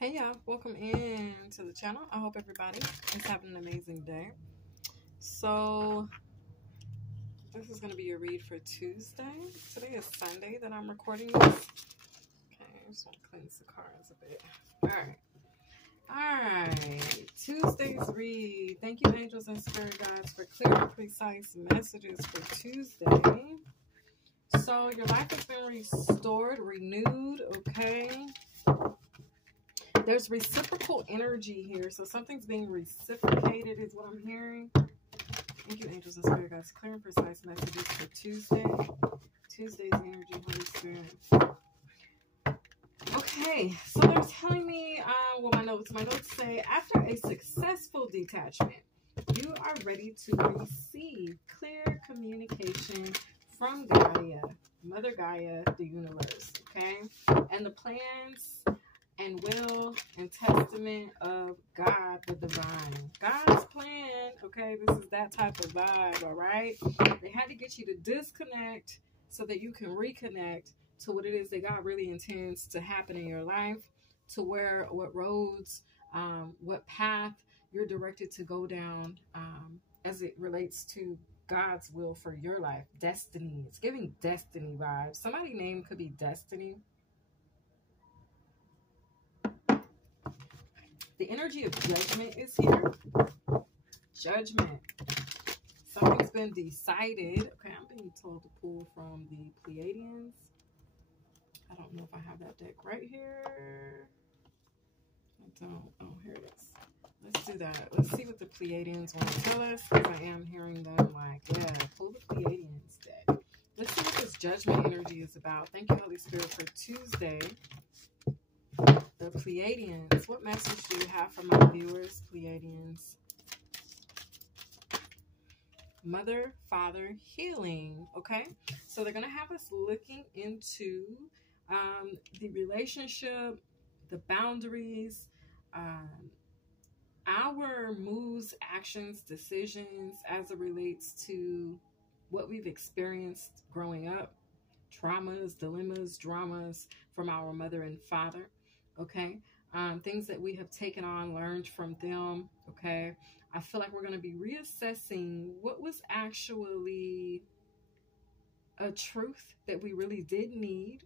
Hey y'all, welcome in to the channel. I hope everybody is having an amazing day. So, this is going to be a read for Tuesday. Today is Sunday that I'm recording this. Okay, I just want to cleanse the cards a bit. Alright, Tuesday's read. Thank you, angels and spirit guides, for clear and precise messages for Tuesday. So, your life has been restored, renewed, okay? There's reciprocal energy here. So something's being reciprocated is what I'm hearing. Thank you, angels and spirit guides. Clear and precise messages for Tuesday. Tuesday's energy, Holy Spirit. Okay, so they're telling me, my notes say, after a successful detachment, you are ready to receive clear communication from Gaia, Mother Gaia, the universe, okay? And the plans and will and testament of God, the divine. God's plan, okay? This is that type of vibe, all right? They had to get you to disconnect so that you can reconnect to what it is that God really intends to happen in your life, to what roads, what path you're directed to go down as it relates to God's will for your life. Destiny. It's giving destiny vibes. Somebody's name could be Destiny. The energy of judgment is here. Judgment. Something's been decided. Okay, I'm being told to pull from the Pleiadians. I don't know if I have that deck right here. I don't. Oh, here it is. Let's do that. Let's see what the Pleiadians want to tell us, because I am hearing them like, yeah, pull the Pleiadians deck. Let's see what this judgment energy is about. Thank you, Holy Spirit, for Tuesday. The Pleiadians. What message do you have for my viewers, Pleiadians? Mother, father, healing. Okay, so they're going to have us looking into the relationship, the boundaries, our moves, actions, decisions as it relates to what we've experienced growing up, traumas, dilemmas, dramas from our mother and father. Okay, things that we have taken on, learned from them. Okay, I feel like we're going to be reassessing what was actually a truth that we really did need,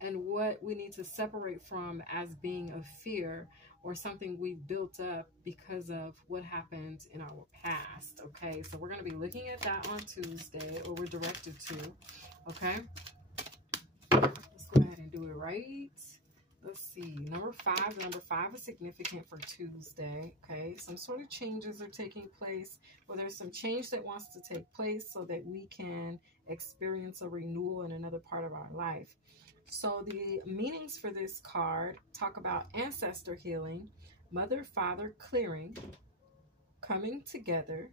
and what we need to separate from as being a fear or something we've built up because of what happened in our past. Okay, so we're going to be looking at that on Tuesday, or we're directed to. Okay, let's go ahead and do it right. Let's see, number 5. Number 5 is significant for Tuesday. Okay, some sort of changes are taking place, or there's some change that wants to take place so that we can experience a renewal in another part of our life. So the meanings for this card talk about ancestor healing, mother, father clearing, coming together,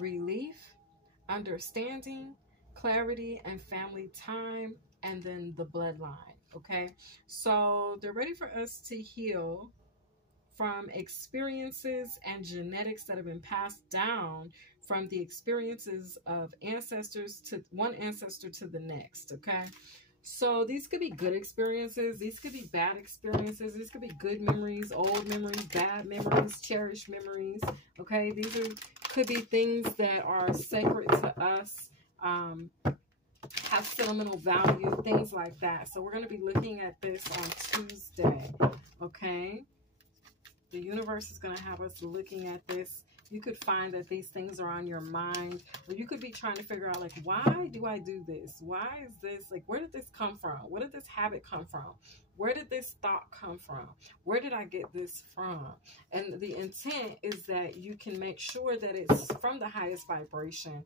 relief, understanding, clarity, and family time, and then the bloodline. Okay, so they're ready for us to heal from experiences and genetics that have been passed down from the experiences of ancestors, to one ancestor to the next. Okay, so these could be good experiences, these could be bad experiences, these could be good memories, old memories, bad memories, cherished memories. Okay, could be things that are sacred to us, have sentimental value, things like that. So we're going to be looking at this on Tuesday. Okay, the universe is going to have us looking at this. You could find that these things are on your mind, or you could be trying to figure out, like, why do I do this? Why is this, like, where did this come from? Where did this habit come from? Where did this thought come from? Where did I get this from? And the intent is that you can make sure that it's from the highest vibration,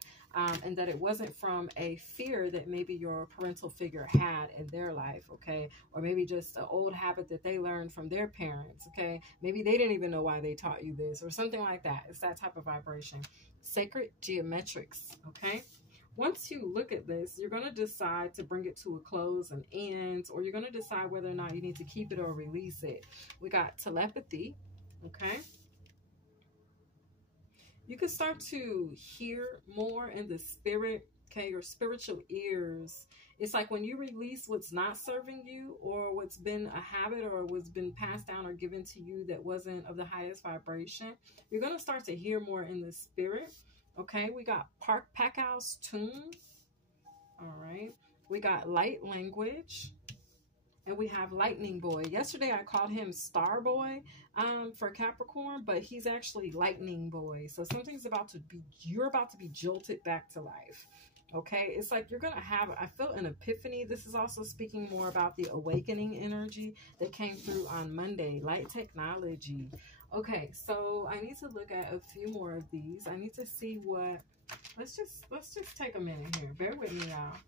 and that it wasn't from a fear that maybe your parental figure had in their life, okay? Or maybe just an old habit that they learned from their parents, okay? Maybe they didn't even know why they taught you this, or something like that. It's that type of vibration. Sacred geometrics, okay? Once you look at this, you're going to decide to bring it to a close, an end, or you're going to decide whether or not you need to keep it or release it. We got telepathy, okay? You can start to hear more in the spirit, okay? Your spiritual ears It's like when you release what's not serving you, or what's been a habit, or what's been passed down or given to you that wasn't of the highest vibration, you're going to start to hear more in the spirit. Okay, we got Park Packhouse Tune. All right, we got Light Language. And we have Lightning Boy. Yesterday I called him Star Boy for Capricorn, but he's actually Lightning Boy. So something's about to be, you're about to be jolted back to life. Okay, it's like you're going to have, I feel an epiphany. This is also speaking more about the awakening energy that came through on Monday. Light technology. Okay, so I need to look at a few more of these. I need to see what, let's just take a minute here. Bear with me, y'all.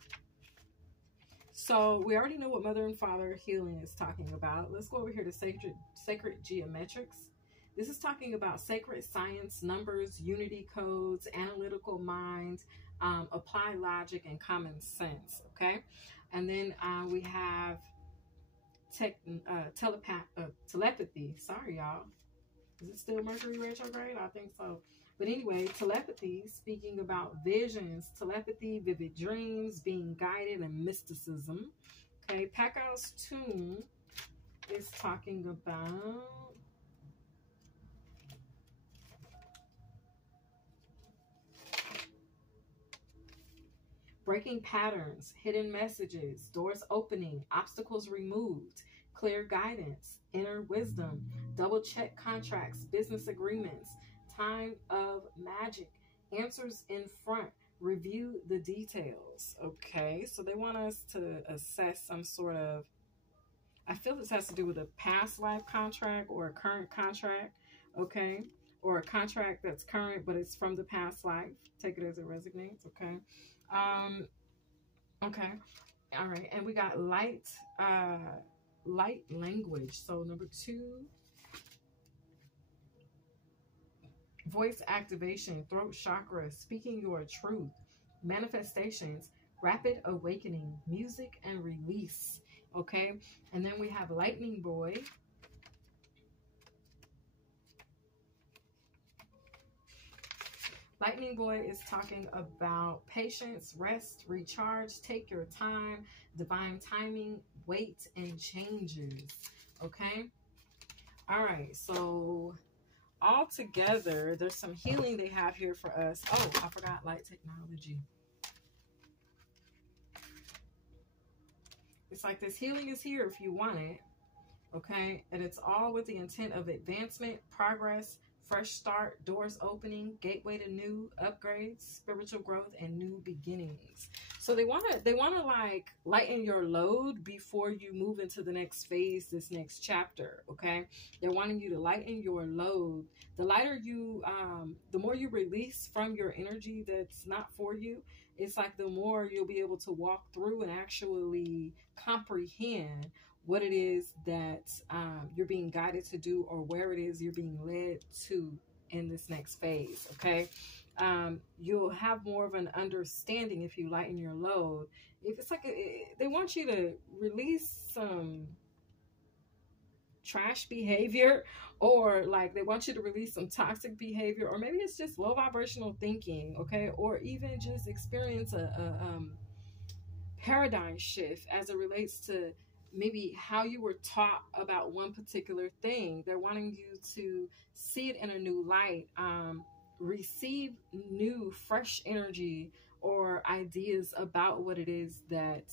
So we already know what mother and father healing is talking about. Let's go over here to sacred geometrics. This is talking about sacred science, numbers, unity codes, analytical minds, apply logic, and common sense. Okay, and then we have telepathy. Sorry, y'all. Is it still Mercury retrograde? I think so. But anyway, telepathy, speaking about visions, telepathy, vivid dreams, being guided, and mysticism. Okay, Packhouse Tune is talking about breaking patterns, hidden messages, doors opening, obstacles removed, clear guidance, inner wisdom, double check contracts, business agreements, time of magic, answers in front, review the details. Okay, so they want us to assess some sort of, I feel this has to do with a past life contract or a current contract. Okay, or a contract that's current but it's from the past life. Take it as it resonates. Okay, okay, all right. And we got light language. So number 2, voice activation, throat chakra, speaking your truth, manifestations, rapid awakening, music, and release. Okay, and then we have Lightning Boy. Lightning Boy is talking about patience, rest, recharge, take your time, divine timing, wait, and changes. Okay, all right, so all together, there's some healing they have here for us. Oh, I forgot light technology. It's like this healing is here if you want it. Okay, and it's all with the intent of advancement, progress, fresh start, doors opening, gateway to new upgrades, spiritual growth, and new beginnings. So they want to like lighten your load before you move into the next phase, this next chapter. Okay, they're wanting you to lighten your load. The lighter you, the more you release from your energy that's not for you, it's like the more you'll be able to walk through and actually comprehend what it is that you're being guided to do, or where it is you're being led to in this next phase. Okay, you'll have more of an understanding if you lighten your load. If it's like they want you to release some trash behavior, or like they want you to release some toxic behavior, or maybe it's just low vibrational thinking. Okay, or even just experience a paradigm shift as it relates to maybe how you were taught about one particular thing. They're wanting you to see it in a new light, receive new, fresh energy or ideas about what it is that,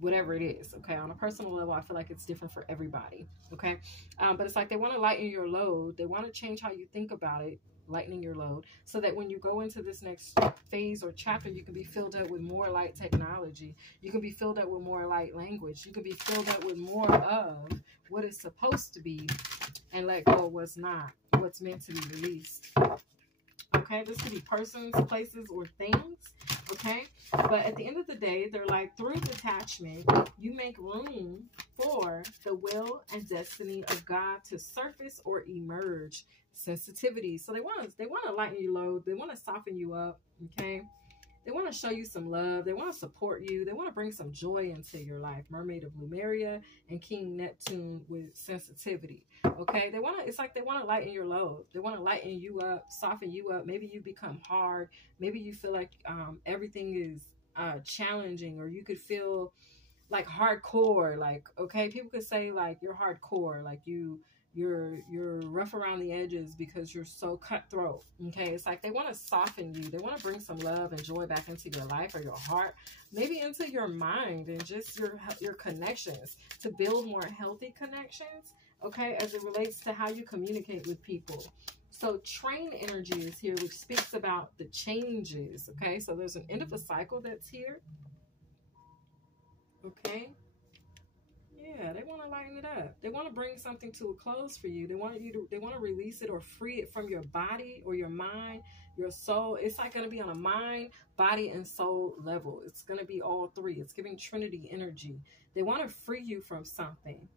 whatever it is. Okay, on a personal level, I feel like it's different for everybody. Okay, but it's like they want to lighten your load. They want to change how you think about it, lightening your load, so that when you go into this next phase or chapter, you can be filled up with more light technology. You can be filled up with more light language. You can be filled up with more of what is supposed to be, and let go of what's not, what's meant to be released. Okay, this could be persons, places, or things. Okay, but at the end of the day, they're like, through detachment, you make room for the will and destiny of God to surface or emerge. Sensitivity. So they want to lighten your load. They want to soften you up. Okay, they want to show you some love. They want to support you. They want to bring some joy into your life. Mermaid of Lemuria and King Neptune with sensitivity. Okay, they want to, it's like they want to lighten your load. They want to lighten you up, soften you up. Maybe you become hard. Maybe you feel like everything is challenging, or you could feel like hardcore. Like, okay, people could say like you're hardcore, like you're rough around the edges because you're so cutthroat. Okay, it's like they want to soften you. They want to bring some love and joy back into your life or your heart, maybe into your mind, and just your connections, to build more healthy connections, okay, as it relates to how you communicate with people. So train energy is here, which speaks about the changes. Okay, so there's an end of a cycle that's here. Okay, yeah, they want to lighten it up. They want to bring something to a close for you. They want to release it or free it from your body or your mind, your soul. It's like going to be on a mind, body, and soul level. It's going to be all three. It's giving Trinity energy. They want to free you from something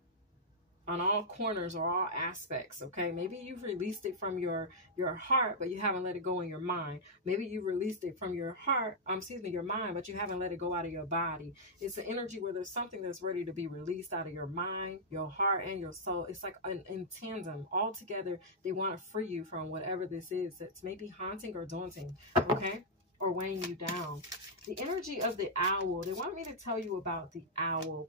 on all corners or all aspects. Okay, maybe you've released it from your heart, but you haven't let it go in your mind. Maybe you released it from your heart, excuse me, your mind, but you haven't let it go out of your body. It's an energy where there's something that's ready to be released out of your mind, your heart, and your soul. It's like in tandem, all together. They want to free you from whatever this is that's maybe haunting or daunting, okay, or weighing you down. The energy of the owl. They want me to tell you about the owl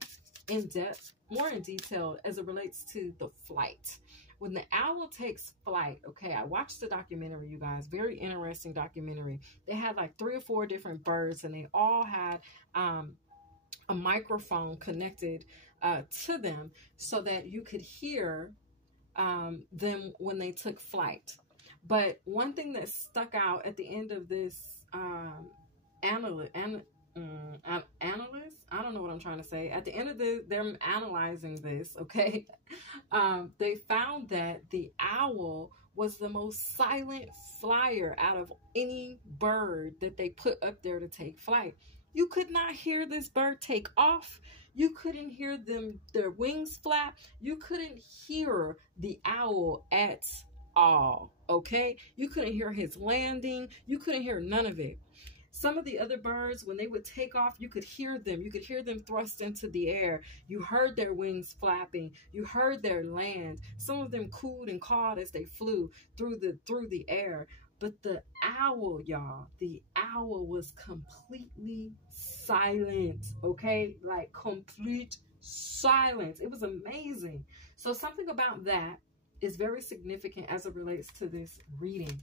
in depth, more in detail, as it relates to the flight. When the owl takes flight, okay, I watched the documentary, you guys, very interesting documentary. They had like 3 or 4 different birds, and they all had a microphone connected to them so that you could hear them when they took flight. But one thing that stuck out at the end of this analyst, I don't know what I'm trying to say. At the end of them analyzing this, okay, they found that the owl was the most silent flyer out of any bird that they put up there to take flight. You could not hear this bird take off. You couldn't hear their wings flap. You couldn't hear the owl at all, okay? You couldn't hear his landing. You couldn't hear none of it. Some of the other birds, when they would take off, you could hear them. You could hear them thrust into the air. You heard their wings flapping. You heard their land. Some of them cooed and cawed as they flew through the air. But the owl, y'all, the owl was completely silent, okay? Like complete silence. It was amazing. So something about that is very significant as it relates to this reading.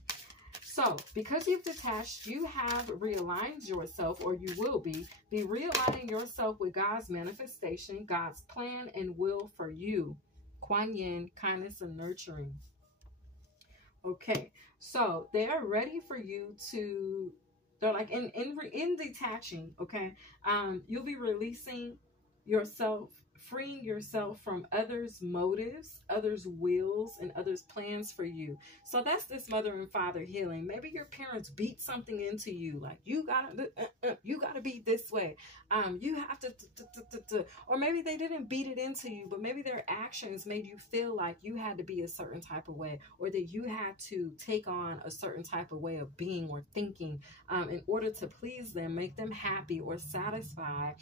So, because you've detached, you have realigned yourself, or you will be realigning yourself with God's manifestation, God's plan and will for you. Kuan Yin, kindness and nurturing. Okay, so they are ready for you to, they're like in detaching, okay? You'll be releasing yourself, freeing yourself from others' motives, others' wills, and others' plans for you. So that's this mother and father healing. Maybe your parents beat something into you, like you gotta be this way. You have to, or maybe they didn't beat it into you, but maybe their actions made you feel like you had to be a certain type of way, or that you had to take on a certain type of way of being or thinking in order to please them, make them happy or satisfy,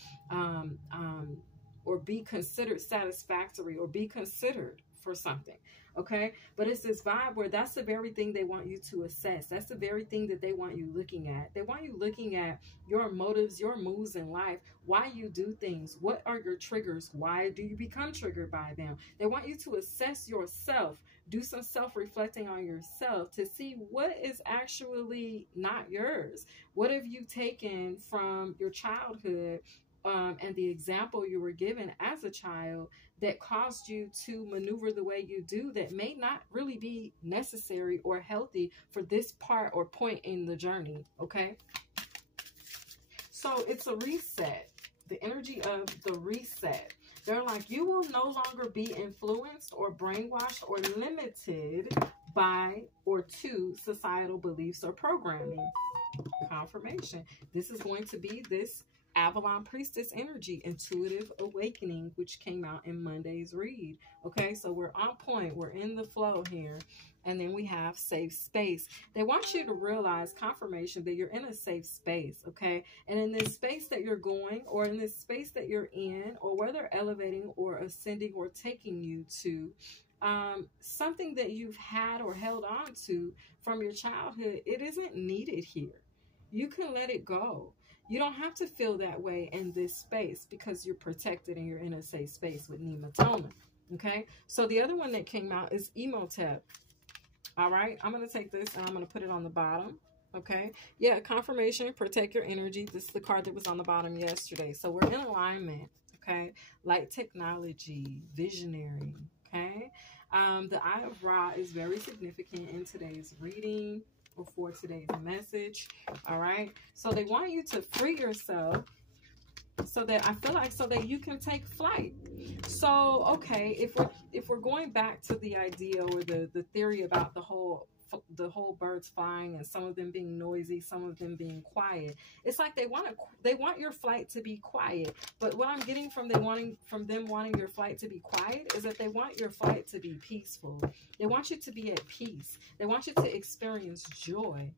or be considered satisfactory, or be considered for something, okay? But it's this vibe where that's the very thing they want you to assess. That's the very thing that they want you looking at. They want you looking at your motives, your moves in life, why you do things, what are your triggers, why do you become triggered by them. They want you to assess yourself, do some self-reflecting on yourself to see what is actually not yours. What have you taken from your childhood and the example you were given as a child that caused you to maneuver the way you do, that may not really be necessary or healthy for this part or point in the journey, okay? So it's a reset, the energy of the reset. They're like, you will no longer be influenced or brainwashed or limited by or to societal beliefs or programming. Confirmation. This is going to be this Avalon Priestess energy, intuitive awakening, which came out in Monday's read. Okay, so we're on point. We're in the flow here. And then we have safe space. They want you to realize, confirmation, that you're in a safe space, okay? And in this space that you're going, or in this space that you're in, or where they're elevating or ascending or taking you to, something that you've had or held on to from your childhood, it isn't needed here. You can let it go. You don't have to feel that way in this space because you're protected and you're in a safe space with Nematona. Okay, so the other one that came out is Imhotep. All right, I'm going to take this and I'm going to put it on the bottom. Okay, yeah, confirmation, protect your energy. This is the card that was on the bottom yesterday. So we're in alignment. Okay, light technology, visionary. Okay, the Eye of Ra is very significant in today's reading or for today's message. All right, so they want you to free yourself so that I feel like so that you can take flight. So okay, if we're going back to the idea or the theory about the whole birds flying and some of them being noisy, some of them being quiet, it's like they want your flight to be quiet. But what I'm getting from them wanting your flight to be quiet is that they want your flight to be peaceful. They want you to be at peace. They want you to experience joy.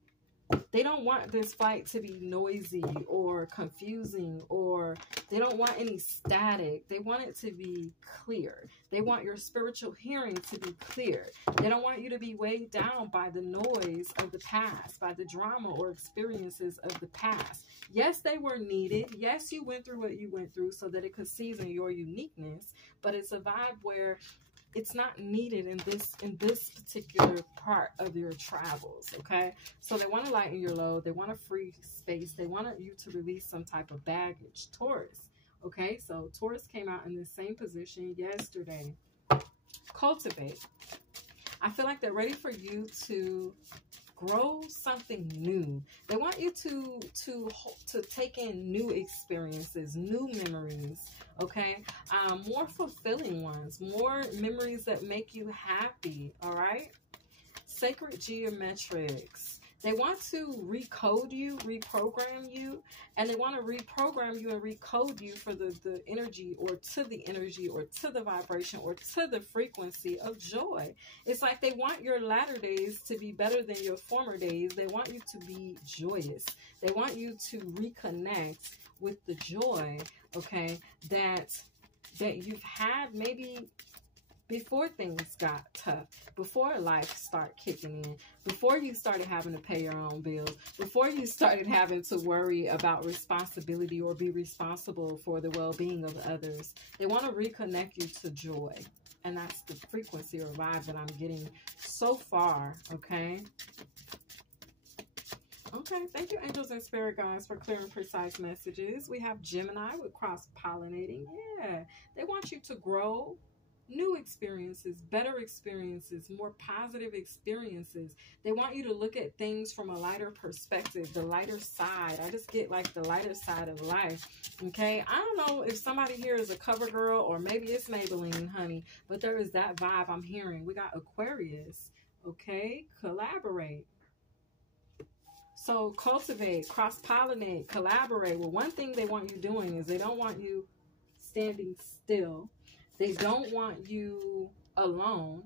They don't want this flight to be noisy or confusing, or they don't want any static. They want it to be clear. They want your spiritual hearing to be clear. They don't want you to be weighed down by the noise of the past, by the drama or experiences of the past. Yes, they were needed. Yes, you went through what you went through so that it could season your uniqueness, but it's a vibe where it's not needed in this particular part of your travels. Okay, so they want to lighten your load. They want to free space. They want you to release some type of baggage. Taurus. Okay, so Taurus came out in the same position yesterday. Cultivate. I feel like they're ready for you to grow something new. They want you to take in new experiences, new memories, okay? More fulfilling ones, more memories that make you happy, all right? Sacred geometrics. They want to recode you, reprogram you, and they want to reprogram you and recode you for the energy or to the energy or to the vibration or to the frequency of joy. It's like they want your latter days to be better than your former days. They want you to be joyous. They want you to reconnect with the joy, okay, that you've had maybe before things got tough, before life started kicking in, before you started having to pay your own bills, before you started having to worry about responsibility or be responsible for the well-being of others. They want to reconnect you to joy. And that's the frequency or vibe that I'm getting so far, okay? Okay, thank you, angels and spirit guides, for clear and precise messages. We have Gemini with cross-pollinating. Yeah, they want you to grow. New experiences, better experiences, more positive experiences. They want you to look at things from a lighter perspective, the lighter side. I just get like the lighter side of life, okay? I don't know if somebody here is a cover girl or maybe it's Maybelline, honey, but there is that vibe I'm hearing. We got Aquarius, okay? Collaborate. So cultivate, cross-pollinate, collaborate. Well, one thing they want you doing is they don't want you standing still. They don't want you alone.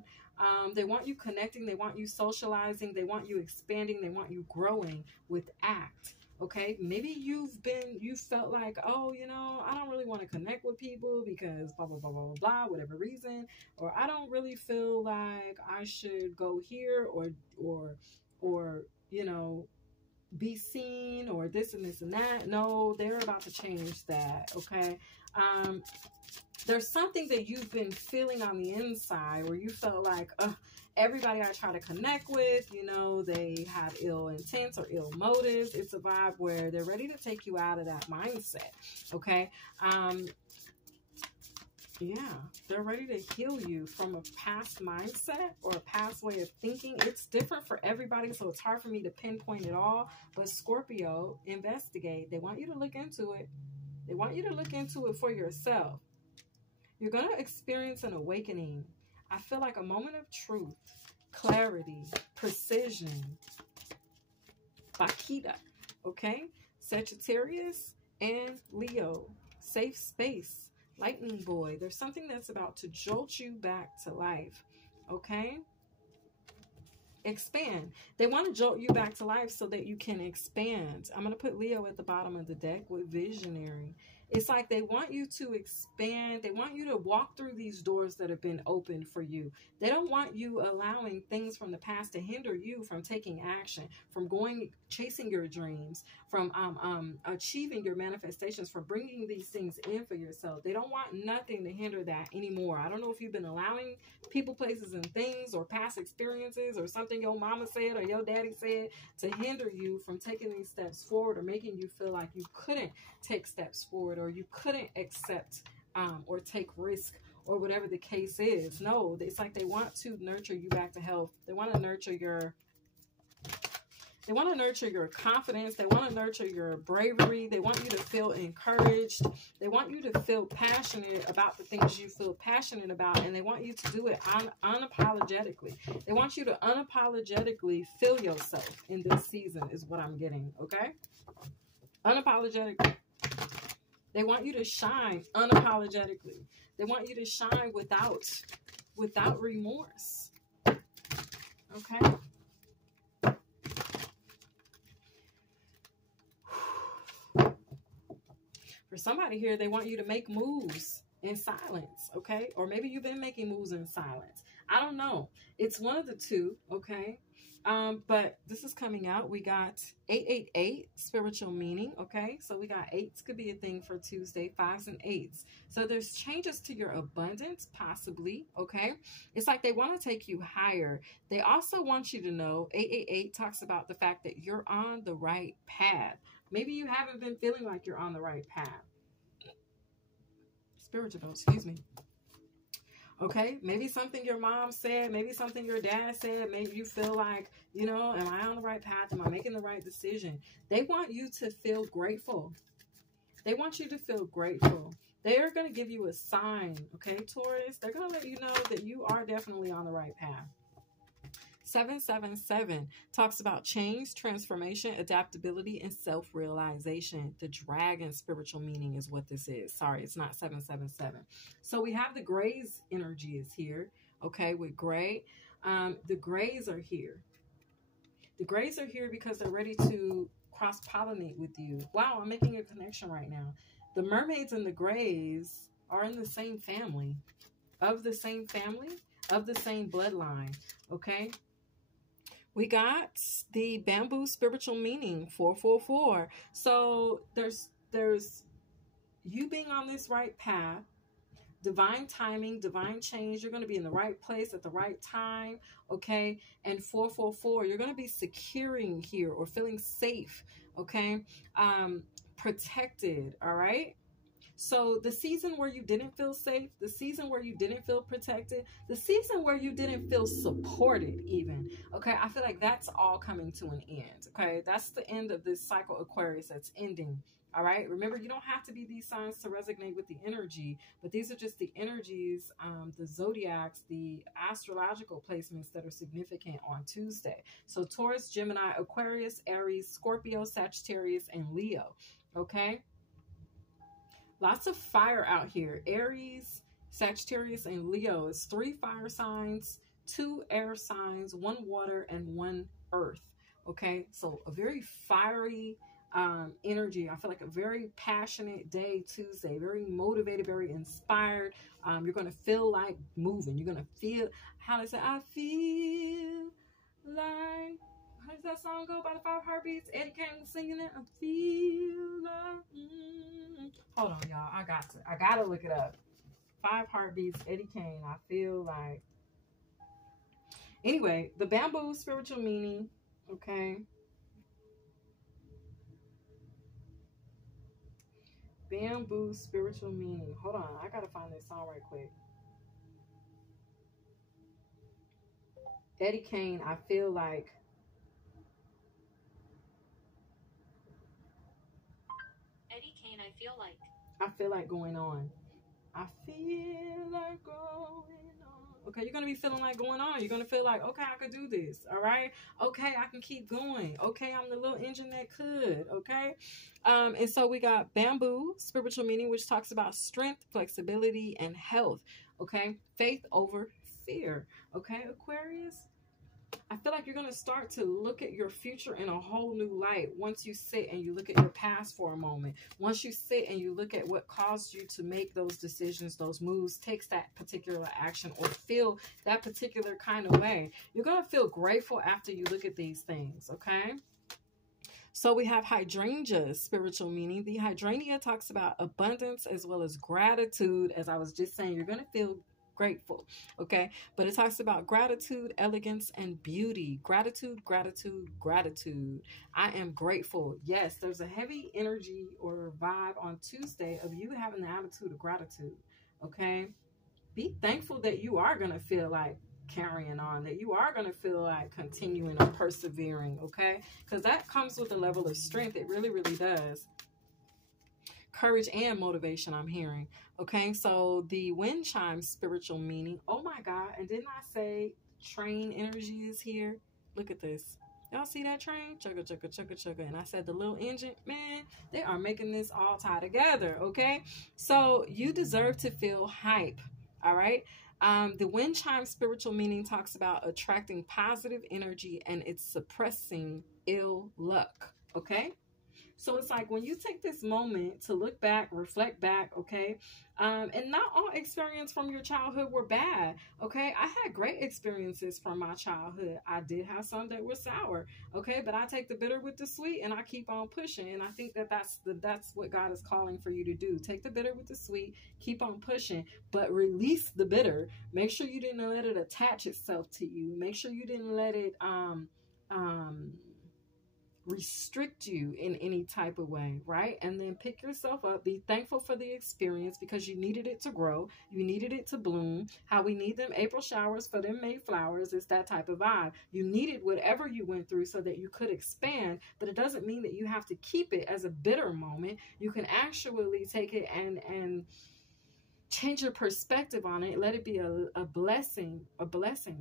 They want you connecting. They want you socializing. They want you expanding. They want you growing with ACT. Okay, maybe you felt like, oh, you know, I don't really want to connect with people because blah, blah, blah, blah, blah, blah, whatever reason. Or I don't really feel like I should go here or you know, be seen or this and this and that. No, they're about to change that. Okay. There's something that you've been feeling on the inside where you felt like, everybody I try to connect with, you know, they had ill intents or ill motives. It's a vibe where they're ready to take you out of that mindset. Okay. Yeah, they're ready to heal you from a past mindset or a past way of thinking. It's different for everybody, so it's hard for me to pinpoint it all. But Scorpio, investigate. They want you to look into it. They want you to look into it for yourself. You're going to experience an awakening. I feel like a moment of truth, clarity, precision. Bakita, okay? Sagittarius and Leo. Safe space. Lightning boy. There's something that's about to jolt you back to life, okay? Expand. They want to jolt you back to life so that you can expand. I'm going to put Leo at the bottom of the deck with visionary. It's like they want you to expand. They want you to walk through these doors that have been opened for you. They don't want you allowing things from the past to hinder you from taking action, from chasing your dreams, from achieving your manifestations, from bringing these things in for yourself. They don't want nothing to hinder that anymore. I don't know if you've been allowing people, places, and things, or past experiences, or something your mama said or your daddy said to hinder you from taking these steps forward, or making you feel like you couldn't take steps forward, or you couldn't accept or take risk, or whatever the case is. No, it's like they want to nurture you back to health. They want to nurture your confidence. They want to nurture your bravery. They want you to feel encouraged. They want you to feel passionate about the things you feel passionate about, and they want you to do it unapologetically. They want you to unapologetically feel yourself in this season is what I'm getting, okay? Unapologetically. They want you to shine unapologetically. They want you to shine without remorse. Okay? For somebody here, they want you to make moves in silence, okay? Or maybe you've been making moves in silence. I don't know. It's one of the two, okay? But this is coming out. We got 888, spiritual meaning, okay? So we got 8s could be a thing for Tuesday, 5s and 8s. So there's changes to your abundance, possibly, okay? It's like they want to take you higher. They also want you to know, 888 talks about the fact that you're on the right path. Maybe you haven't been feeling like you're on the right path. Spiritual, excuse me. Okay, maybe something your mom said, maybe something your dad said, maybe you feel like, you know, am I on the right path? Am I making the right decision? They want you to feel grateful. They want you to feel grateful. They are going to give you a sign, okay, Taurus? They're going to let you know that you are definitely on the right path. 777 talks about change, transformation, adaptability, and self-realization. The dragon spiritual meaning is what this is. Sorry, it's not 777. So we have the grays energy is here, okay, with gray. The grays are here. The grays are here because they're ready to cross-pollinate with you. Wow, I'm making a connection right now. The mermaids and the grays are in the same family, of the same bloodline, okay? We got the bamboo spiritual meaning, 444. So there's you being on this right path, divine timing, divine change. You're going to be in the right place at the right time, okay? And 444, you're going to be securing here or feeling safe, okay? Protected, all right? So the season where you didn't feel safe, the season where you didn't feel protected, the season where you didn't feel supported even, okay, I feel like that's all coming to an end, okay? That's the end of this cycle, Aquarius, that's ending, all right? Remember, you don't have to be these signs to resonate with the energy, but these are just the energies, the zodiacs, the astrological placements that are significant on Tuesday. So Taurus, Gemini, Aquarius, Aries, Scorpio, Sagittarius, and Leo, okay? Lots of fire out here. Aries, Sagittarius, and Leo is 3 fire signs, 2 air signs, 1 water, and 1 earth. Okay, so a very fiery energy. I feel like a very passionate day, Tuesday. Very motivated, very inspired. You're going to feel like moving. You're going to feel, how they say, I feel like, how does that song go by the 5 Heartbeats? Eddie Kane singing it. I feel like, hold on, y'all. I gotta look it up. 5 Heartbeats, Eddie Kane. I feel like. Anyway, the bamboo spiritual meaning. Okay. Bamboo spiritual meaning. Hold on. I gotta find this song right quick. Eddie Kane, I feel like. Eddie Kane, I feel like. I feel like going on. I feel like going on. Okay, you're going to be feeling like going on. You're going to feel like, okay, I could do this. All right. Okay, I can keep going. Okay, I'm the little engine that could. Okay. And so we got bamboo, spiritual meaning, which talks about strength, flexibility, and health. Okay. Faith over fear. Okay, Aquarius. I feel like you're going to start to look at your future in a whole new light once you sit and you look at your past for a moment. Once you sit and you look at what caused you to make those decisions, those moves, takes that particular action, or feel that particular kind of way. You're going to feel grateful after you look at these things, okay? So we have hydrangeas, spiritual meaning. The hydrangea talks about abundance as well as gratitude. As I was just saying, you're going to feel grateful, okay? But it talks about gratitude, elegance, and beauty. Gratitude, gratitude, gratitude. I am grateful. Yes, there's a heavy energy or vibe on Tuesday of you having the attitude of gratitude, okay? Be thankful that you are going to feel like carrying on, that you are going to feel like continuing or persevering, okay? Because that comes with a level of strength. It really, really does. Courage and motivation, I'm hearing. Okay, so the wind chime, spiritual meaning. Oh my God, and didn't I say train energy is here? Look at this. Y'all see that train? Chugga, chugga, chugga, chugga. And I said the little engine, man, they are making this all tie together, okay? So you deserve to feel hype, all right? The wind chime spiritual meaning talks about attracting positive energy and it's suppressing ill luck, okay? So it's like when you take this moment to look back, reflect back, okay? And not all experiences from your childhood were bad, okay? I had great experiences from my childhood. I did have some that were sour, okay? But I take the bitter with the sweet and I keep on pushing. And I think that that's what God is calling for you to do. Take the bitter with the sweet, keep on pushing, but release the bitter. Make sure you didn't let it attach itself to you. Make sure you didn't let it restrict you in any type of way, right? And then pick yourself up, be thankful for the experience because you needed it to grow, you needed it to bloom. How we need them April showers for them May flowers is that type of vibe. You needed whatever you went through so that you could expand, but it doesn't mean that you have to keep it as a bitter moment. You can actually take it and change your perspective on it. Let it be a blessing,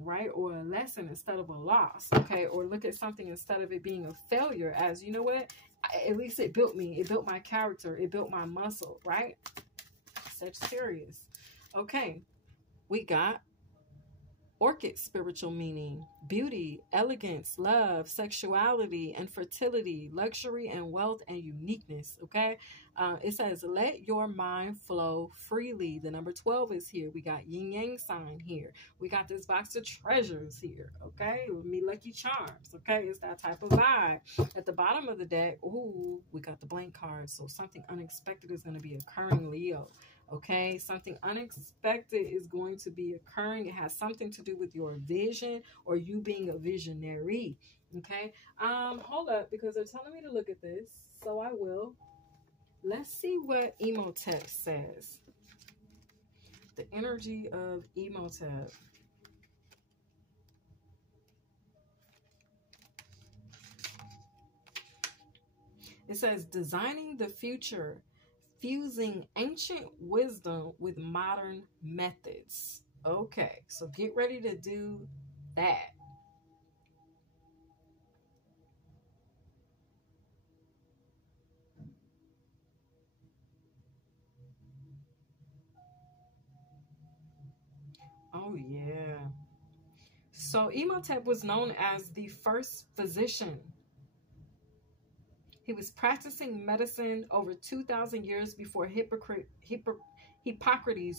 right? Or a lesson instead of a loss, okay? Or look at something instead of it being a failure as, you know what? At least it built me. It built my character. It built my muscle, right? Sagittarius. Okay. We got orchid spiritual meaning, beauty, elegance, love, sexuality, and fertility, luxury and wealth and uniqueness, okay? It says, let your mind flow freely. The number 12 is here. We got yin yang sign here. We got this box of treasures here, okay? With me lucky charms, okay? It's that type of vibe. At the bottom of the deck, ooh, we got the blank card. So something unexpected is going to be occurring, Leo. Okay, something unexpected is going to be occurring. It has something to do with your vision or you being a visionary. Okay, hold up, because they're telling me to look at this, so I will. Let's see what Imhotep says. The energy of Imhotep. It says, designing the future, fusing ancient wisdom with modern methods. Okay, so get ready to do that. Oh, yeah. So Imhotep was known as the first physician. He was practicing medicine over 2,000 years before Hippocrates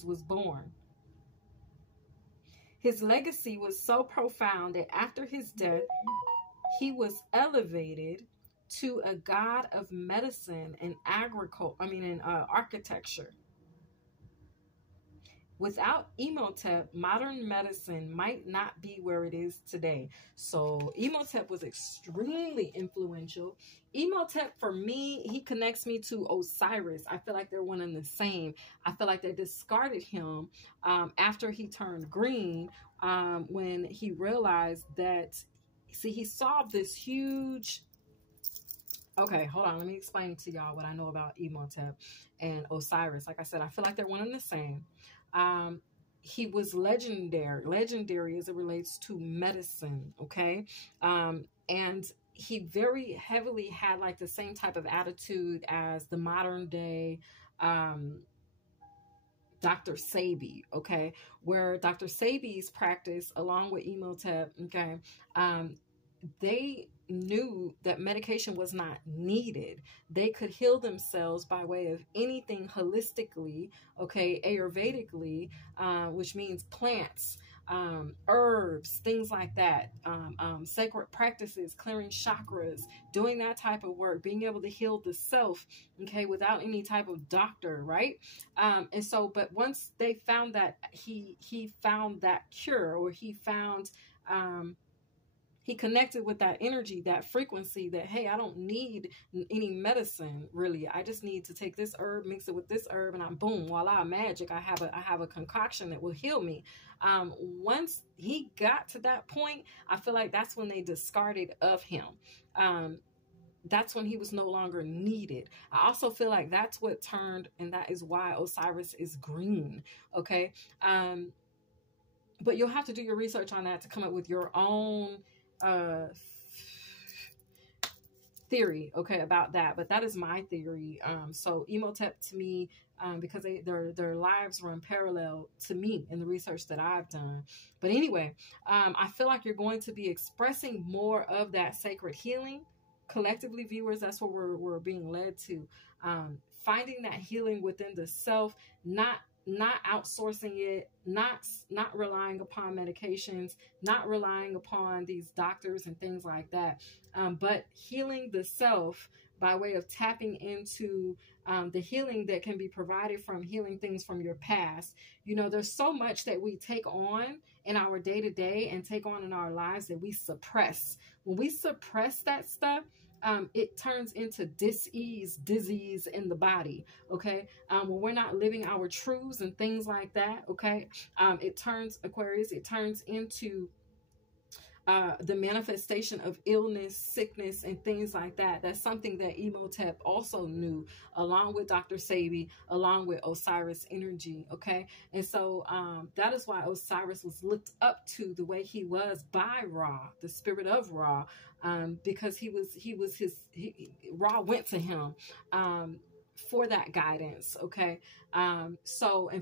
was born. His legacy was so profound that after his death, he was elevated to a god of medicine and architecture. Without Imhotep, modern medicine might not be where it is today. So Imhotep was extremely influential. Imhotep, for me, he connects me to Osiris. I feel like they're one and the same. I feel like they discarded him after he turned green when he realized that, see, he solved this huge... Okay, hold on. Let me explain to y'all what I know about Imhotep and Osiris. Like I said, I feel like they're one and the same. He was legendary as it relates to medicine, okay? And he very heavily had like the same type of attitude as the modern day Dr. Sebi, okay, where Dr. Sebi's practice along with Imhotep, okay, they knew that medication was not needed. They could heal themselves by way of anything holistically, okay, Ayurvedically, which means plants, herbs, things like that, sacred practices, clearing chakras, doing that type of work, being able to heal the self, okay, without any type of doctor, right? And so, but once they found that he found that cure, or he found, he connected with that energy, that frequency, that, hey, I don't need any medicine, really. I just need to take this herb, mix it with this herb, and I'm boom, voila, magic. I have a concoction that will heal me. Once he got to that point, I feel like that's when they discarded of him. That's when he was no longer needed. I also feel like that's what turned, and that is why Osiris is green, okay? But you'll have to do your research on that to come up with your own theory, okay, about that. But that is my theory. So Imhotep, to me, because their lives run parallel to me in the research that I've done. But anyway, I feel like you're going to be expressing more of that sacred healing collectively, viewers. That's what we're being led to, finding that healing within the self, not outsourcing it, not relying upon medications, not relying upon these doctors and things like that, but healing the self by way of tapping into the healing that can be provided from healing things from your past. You know, there's so much that we take on in our day-to-day and take on in our lives that we suppress. When we suppress that stuff, it turns into disease in the body, okay? When we're not living our truths and things like that, okay? It turns, Aquarius, it turns into the manifestation of illness, sickness, and things like that. That's something that Imhotep also knew, along with Dr. Sebi, along with Osiris energy, okay? And so that is why Osiris was looked up to the way he was by Ra, the spirit of Ra, because Ra went to him for that guidance, okay? And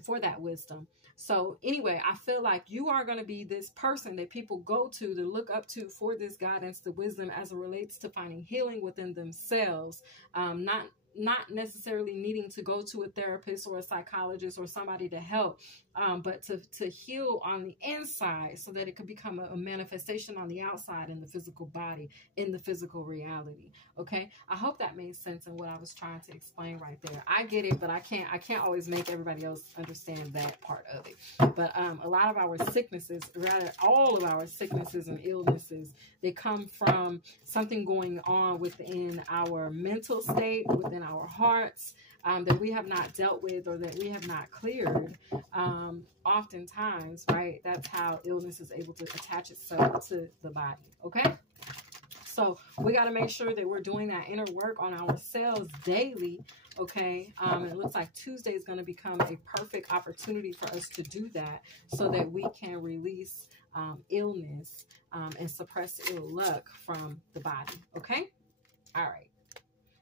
for that wisdom. So anyway, I feel like you are going to be this person that people go to look up to for this guidance, the wisdom, as it relates to finding healing within themselves, not necessarily needing to go to a therapist or a psychologist or somebody to help, but to heal on the inside so that it could become a manifestation on the outside in the physical body, in the physical reality. Okay, I hope that made sense in what I was trying to explain right there. I get it, but I can't always make everybody else understand that part of it. But a lot of our sicknesses, rather all of our sicknesses and illnesses, they come from something going on within our mental state, within our hearts, that we have not dealt with or that we have not cleared. Oftentimes, right, that's how illness is able to attach itself to the body, okay? So we got to make sure that we're doing that inner work on ourselves daily, okay? It looks like Tuesday is going to become a perfect opportunity for us to do that so that we can release illness and suppress ill luck from the body, okay? All right.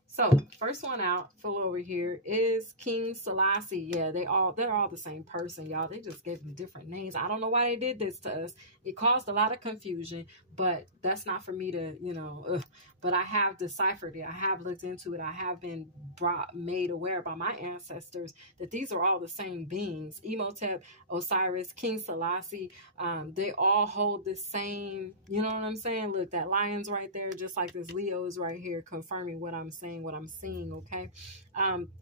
So first one out, full over here, is King Selassie. Yeah, they're all the same person, y'all. They just gave them different names. I don't know why they did this to us. It caused a lot of confusion, but that's not for me to, but I have deciphered it. I have looked into it. I have been made aware by my ancestors that these are all the same beings. Imhotep, Osiris, King Selassie, they all hold the same, you know what I'm saying? Look, that lion's right there, just like this Leo is right here, confirming what I'm saying, what I'm seeing, okay?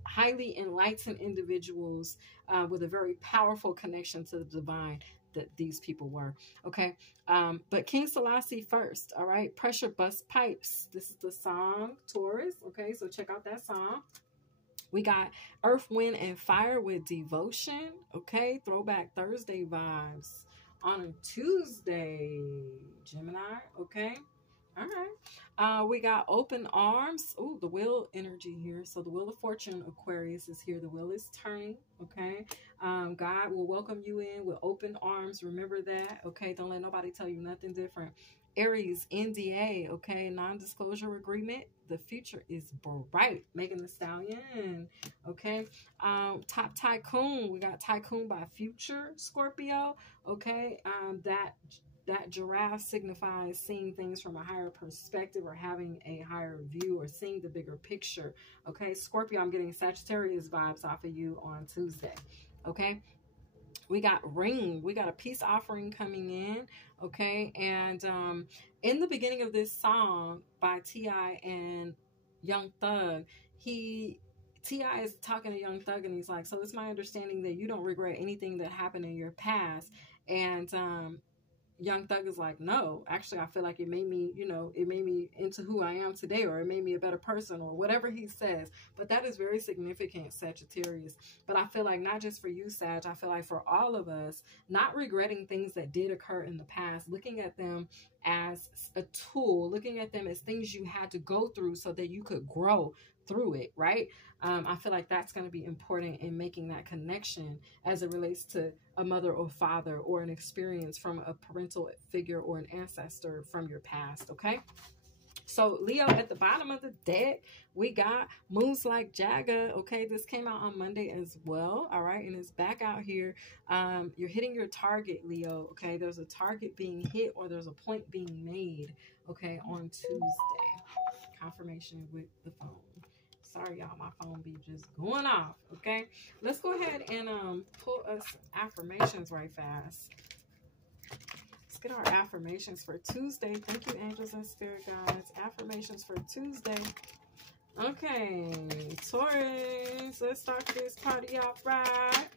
Highly enlightened individuals with a very powerful connection to the divine, that these people were, okay? But King Selassie first, all right? Pressure Bust Pipes. This is the song, Taurus, okay? So check out that song. We got Earth, Wind, and Fire with Devotion, okay? Throwback Thursday vibes. On a Tuesday, Gemini, okay? All right. We got open arms. Ooh, the wheel energy here. So the wheel of fortune, Aquarius, is here. The wheel is turning. Okay. God will welcome you in with open arms. Remember that. Okay. Don't let nobody tell you nothing different. Aries, NDA. Okay. Non-disclosure agreement. The future is bright. Megan Thee Stallion. Okay. Top Tycoon. We got Tycoon by Future, Scorpio. Okay. That giraffe signifies seeing things from a higher perspective or having a higher view or seeing the bigger picture. Okay, Scorpio, I'm getting Sagittarius vibes off of you on Tuesday. Okay, we got ring. We got a peace offering coming in. Okay, and in the beginning of this song by T.I. and Young Thug, T.I. is talking to Young Thug and he's like, so it's my understanding that you don't regret anything that happened in your past. And Young Thug is like, no, actually, I feel like it made me, it made me into who I am today, or it made me a better person, or whatever he says. But that is very significant, Sagittarius. But I feel like not just for you, Sag, I feel like for all of us, not regretting things that did occur in the past, looking at them as a tool, looking at them as things you had to go through so that you could grow through it, right? I feel like that's going to be important in making that connection as it relates to a mother or father or an experience from a parental figure or an ancestor from your past, okay? So Leo, at the bottom of the deck, we got Moves Like Jagger. Okay, this came out on Monday as well. All right, and it's back out here. You're hitting your target, Leo. Okay, there's a target being hit or there's a point being made. Okay, on Tuesday. Confirmation with the phone. Sorry, y'all, my phone be just going off. Okay, let's go ahead and pull us affirmations right fast. Let's get our affirmations for Tuesday. Thank you, angels and spirit guides. Affirmations for Tuesday. Okay, Taurus, let's start this party off right.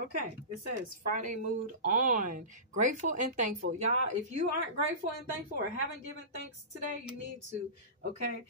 Okay, it says Friday mood on. Grateful and thankful. Y'all, if you aren't grateful and thankful or haven't given thanks today, you need to. Okay,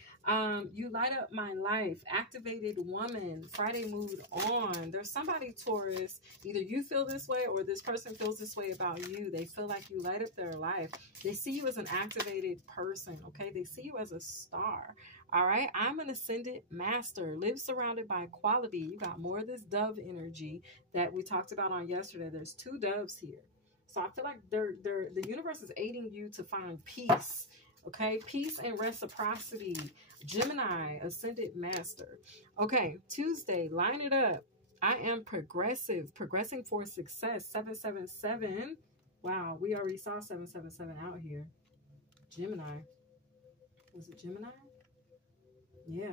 you light up my life. Activated woman. Friday mood on. There's somebody, Taurus, either you feel this way or this person feels this way about you. They feel like you light up their life. They see you as an activated person. Okay, they see you as a star. All right, I'm an ascended master. Live surrounded by quality. You got more of this dove energy that we talked about on yesterday. There's 2 doves here. So I feel like the universe is aiding you to find peace. Okay, peace and reciprocity. Gemini, ascended master. Okay, Tuesday, line it up. I am progressive, progressing for success. 777. Wow, we already saw 777 out here. Gemini. Was it Gemini? Yeah.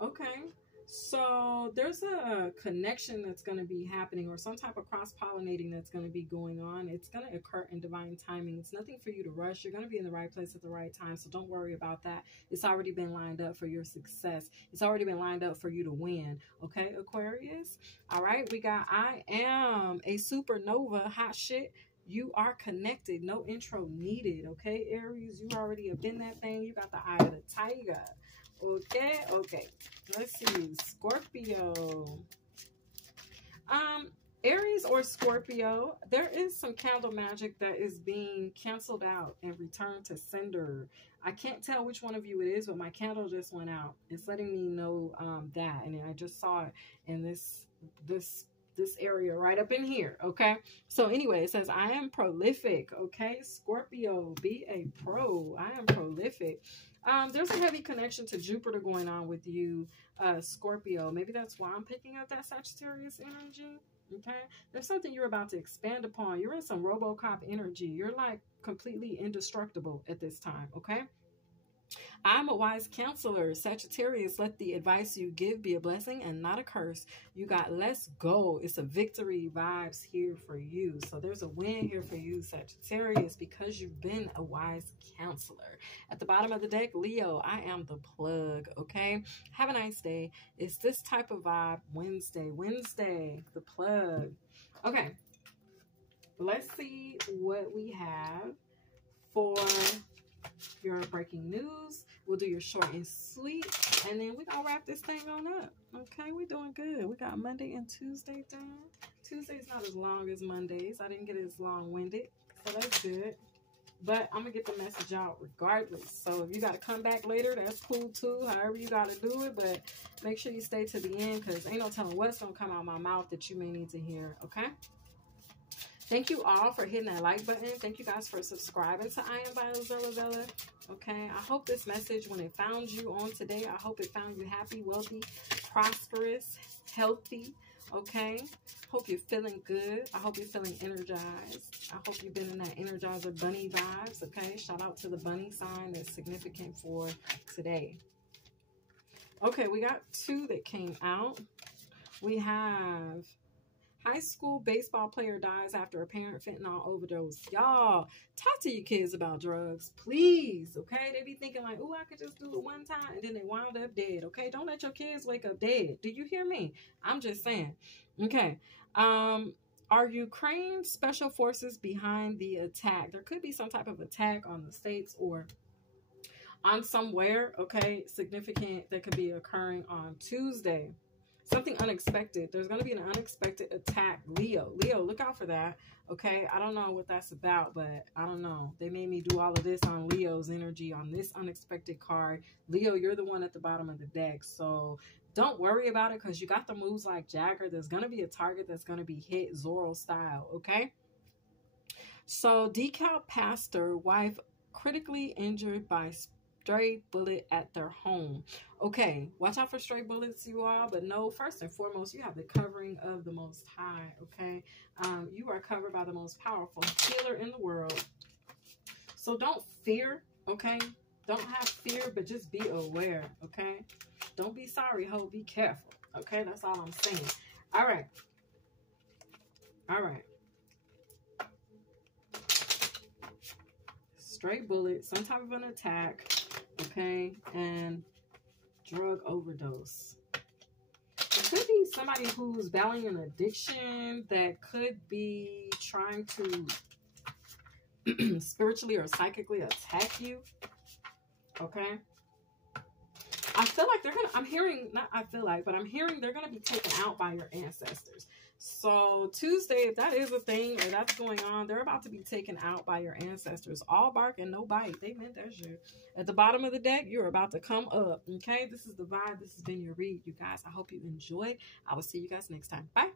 Okay. So there's a connection that's going to be happening or some type of cross-pollinating that's going to be going on. It's going to occur in divine timing. It's nothing for you to rush. You're going to be in the right place at the right time. So don't worry about that. It's already been lined up for your success. It's already been lined up for you to win. Okay, Aquarius? All right. We got I am a supernova. Hot shit. You are connected. No intro needed. Okay, Aries? You already have been that thing. You got the eye of the tiger. Okay. Let's see. Scorpio. Aries or Scorpio, there is some candle magic that is being canceled out and returned to sender. I can't tell which one of you it is, but my candle just went out. It's letting me know that, and I just saw it in this area right up in here. Okay, so anyway, it says I am prolific. Okay, Scorpio, be a pro. I am prolific. There's a heavy connection to Jupiter going on with you, Scorpio. Maybe that's why I'm picking up that Sagittarius energy. Okay, there's something you're about to expand upon. You're in some RoboCop energy. You're like completely indestructible at this time. Okay, I'm a wise counselor. Sagittarius, let the advice you give be a blessing and not a curse. You got let's go. It's a victory vibes here for you. So there's a win here for you, Sagittarius, because you've been a wise counselor. At the bottom of the deck, Leo, I am the plug, okay? Have a nice day. It's this type of vibe. Wednesday, the plug. Okay, let's see what we have for your breaking news. We'll do your short and sweet, and then we're gonna wrap this thing on up. Okay, we're doing good. We got Monday and Tuesday done. Tuesday's not as long as Mondays. I didn't get as long-winded, so that's good. but I'm going to get the message out regardless. So if you got to come back later, that's cool too. However you got to do it. But make sure you stay to the end because ain't no telling what's going to come out of my mouth that you may need to hear. Okay? Thank you all for hitting that like button. Thank you guys for subscribing to I Am by Ozella Vela. Okay, I hope this message, when it found you on today, I hope it found you happy, wealthy, prosperous, healthy. Okay, hope you're feeling good. I hope you're feeling energized. I hope you've been in that Energizer Bunny vibes. Okay, shout out to the bunny sign that's significant for today. Okay, we got two that came out. We have high school baseball player dies after apparent fentanyl overdose. Y'all, talk to your kids about drugs, please, okay? They be thinking like, oh, I could just do it one time, and then they wound up dead, okay? Don't let your kids wake up dead. Do you hear me? I'm just saying. Okay. Are Ukraine special forces behind the attack? There could be some type of attack on the states or on somewhere, okay, significant that could be occurring on Tuesday. Something unexpected. There's going to be an unexpected attack. Leo, look out for that. Okay, I don't know what that's about, but I don't know. They made me do all of this on Leo's energy on this unexpected card. Leo, you're the one at the bottom of the deck. So don't worry about it because you got the moves like Jagger. There's going to be a target that's going to be hit Zorro style. Okay. So decal pastor, wife critically injured by stray bullet at their home. Okay, watch out for stray bullets, you all, but no, first and foremost, you have the covering of the Most High, okay? You are covered by the most powerful healer in the world. So don't fear, okay? Don't have fear, but just be aware, okay? Don't be sorry, ho, be careful, okay? That's all I'm saying. All right. All right. Stray bullet, some type of an attack, okay, and drug overdose. It could be somebody who's battling an addiction that could be trying to spiritually or psychically attack you, okay. I feel like they're gonna, I'm hearing they're gonna be taken out by your ancestors. So Tuesday, if that is a thing or that's going on, they're about to be taken out by your ancestors. All bark and no bite. They meant that shit. At the bottom of the deck, you're about to come up. Okay, this is the vibe. This has been your read, you guys. I hope you enjoyed. I will see you guys next time. Bye.